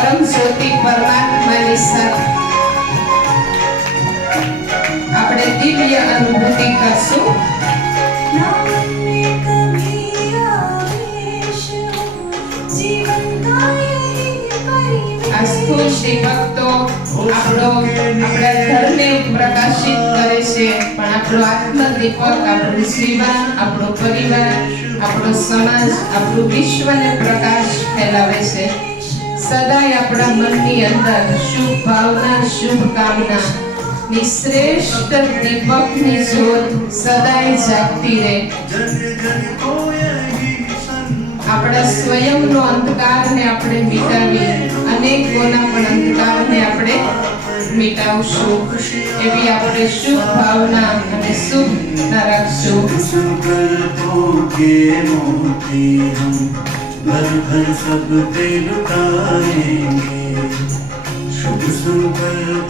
પરમ જ્યોતિ પરમાત્માની સાથે આપણે દિવ્ય અનુભૂતિ કરશું. આસ્તુ શ્રી ભક્તો આપણા ઘરને પ્રકાશિત કરે છે, પણ આપણો આત્મદીપક આપણું જીવન, આપણો પરિવાર, આપણો સમાજ, આપણું વિશ્વને પ્રકાશ ફેલાવે છે. સદાય આપણા મનની અંદર શુભ ભાવના, શુભ કામના ની શ્રેષ્ઠ દીપકની જ્યોત સદાય જાગતી રહે. આપણા સ્વયંનો અંધકારને આપણે મિટાવી અનેકોના પણ અંધકારને આપણે મિટાવશું. એવી આપણે શુભ ભાવના અને શુભતા રાખશું. घर घर सब पे लुटाएंगे शुभ संकल्प